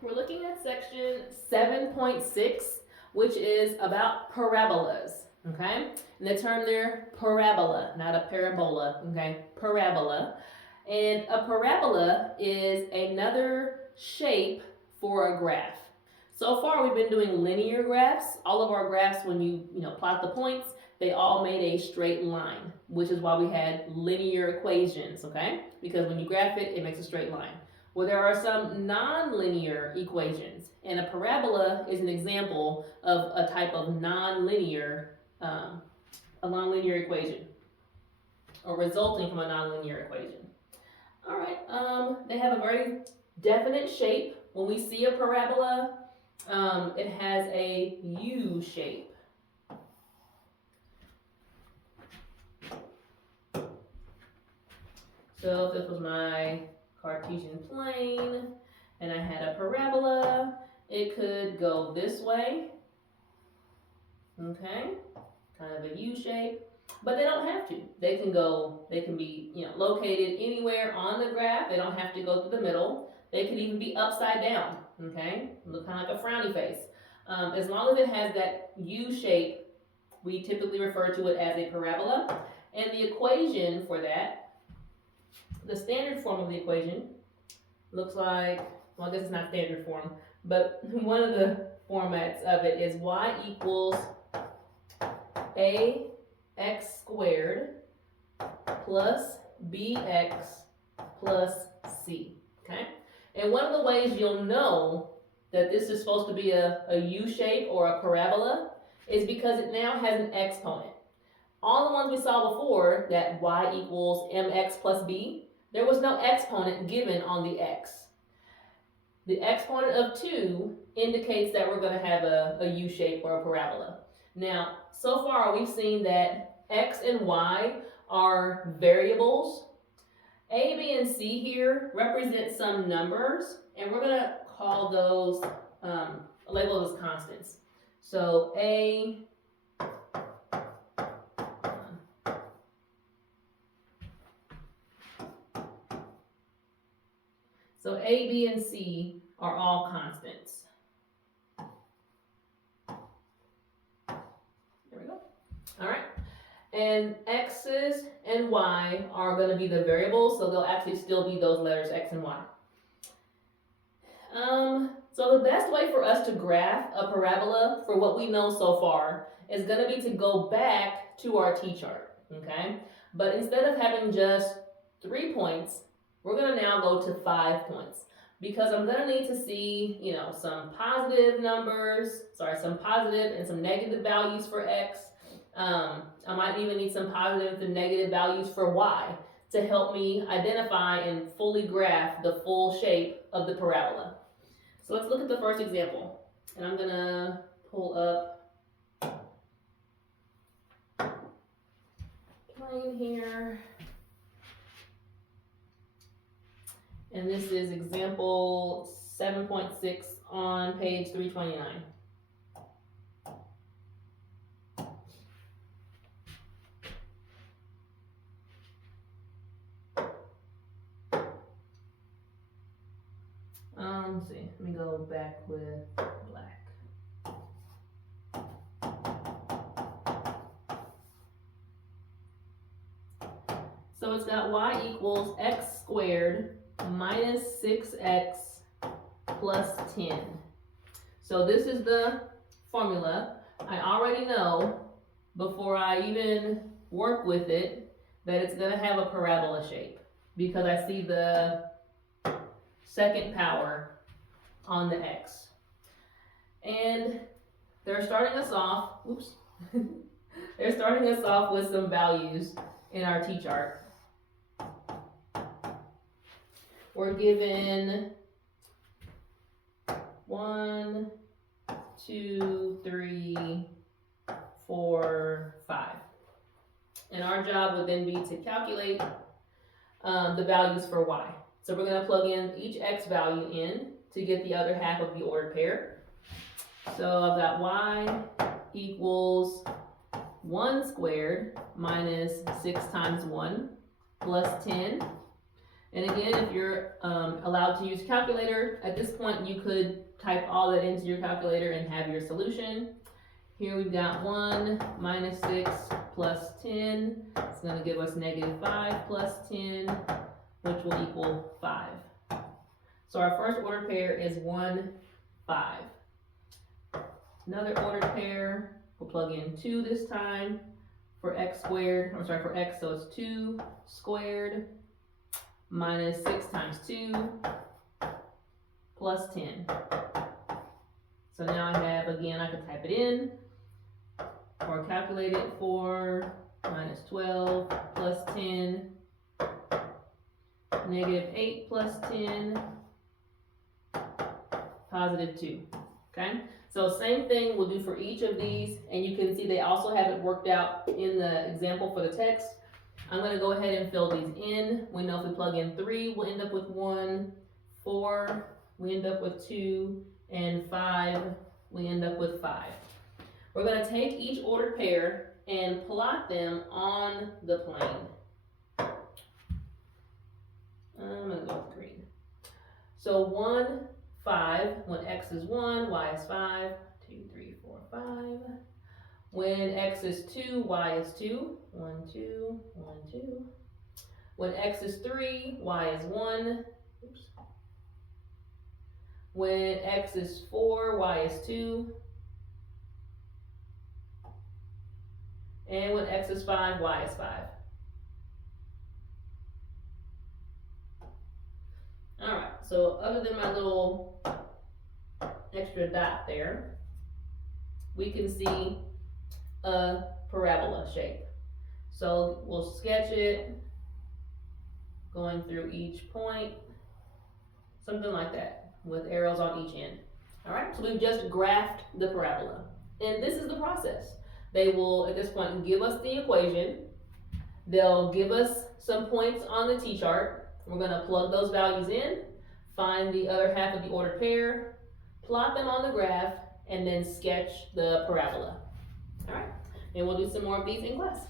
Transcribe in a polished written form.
We're looking at section 7.6, which is about parabolas, okay? And the term there, parabola, not a parabola, okay? Parabola. And a parabola is another shape for a graph. So far, we've been doing linear graphs. All of our graphs, when you plot the points, they all made a straight line, which is why we had linear equations, okay? Because when you graph it, it makes a straight line. Well, there are some non-linear equations, and a parabola is an example of a type of non-linear equation, or resulting from a non-linear equation. All right, they have a very definite shape. When we see a parabola, it has a U shape. So if this was my Cartesian plane and I had a parabola, it could go this way, okay, kind of a U shape, but they don't have to. They can be located anywhere on the graph. They don't have to go through the middle. They could even be upside down, okay, look kind of like a frowny face. As long as it has that U shape, we typically refer to it as a parabola. And the equation for that, the standard form of the equation, looks like, well, I guess it's not standard form, but one of the formats of it is y equals ax squared plus bx plus c, okay? And one of the ways you'll know that this is supposed to be a U shape or a parabola is because it now has an exponent. All the ones we saw before, that y equals mx plus b, there was no exponent given on the x. The exponent of 2 indicates that we're going to have a U shape or a parabola. Now, so far we've seen that x and y are variables. A, B, and C here represent some numbers, and we're going to call those, label those constants. So A, B, and C are all constants. There we go. All right. And x's and y are going to be the variables, so they'll actually still be those letters x and y. So the best way for us to graph a parabola for what we know so far is going to be to go back to our t-chart, okay? But instead of having just 3 points, we're going to now go to 5 points, because I'm going to need to see, some positive and some negative values for x. I might even need some positive and negative values for y to help me identify and fully graph the full shape of the parabola. So let's look at the first example. And I'm going to pull up plane here. And this is example 7.6 on page 329. Let's see, let me go back with black. So it's got y equals x squared minus 6x plus 10. So this is the formula. I already know, before I even work with it, that it's going to have a parabola shape, because I see the second power on the x. And they're starting us off, they're starting us off with some values in our t-chart. We're given 1, 2, 3, 4, 5. And our job would then be to calculate the values for y. So we're going to plug in each x value in to get the other half of the ordered pair. So I've got y equals 1 squared minus 6 times 1 plus 10. And again, if you're allowed to use calculator, at this point you could type all that into your calculator and have your solution. Here we've got 1 minus 6 plus 10. It's going to give us negative 5 plus 10, which will equal 5. So our first ordered pair is 1, 5. Another ordered pair, we'll plug in 2 this time for x squared, for x, so it's 2 squared minus 6 times 2 plus 10. So now I have, again, I can type it in or calculate it. 4 minus 12 plus 10, negative 8 plus 10, positive 2. Okay, so same thing we'll do for each of these, and you can see they also have it worked out in the example for the text. I'm going to go ahead and fill these in. We know if we plug in 3, we'll end up with 1, 4, we end up with 2, and 5, we end up with 5. We're going to take each ordered pair and plot them on the plane. I'm going to go with green. So 1, 5, when x is 1, y is 5, 2, 3, 4, 5. When x is 2, y is 2, 1, 2, 1, 2. When x is 3, y is 1. Oops. When x is 4, y is 2. And when x is 5, y is 5. Alright, so other than my little extra dot there, we can see a parabola shape. So we'll sketch it, going through each point, something like that, with arrows on each end. Alright, so we've just graphed the parabola. And this is the process. They will, at this point, give us the equation. They'll give us some points on the t-chart. We're going to plug those values in, find the other half of the ordered pair, plot them on the graph, and then sketch the parabola. All right, and we'll do some more of these in class.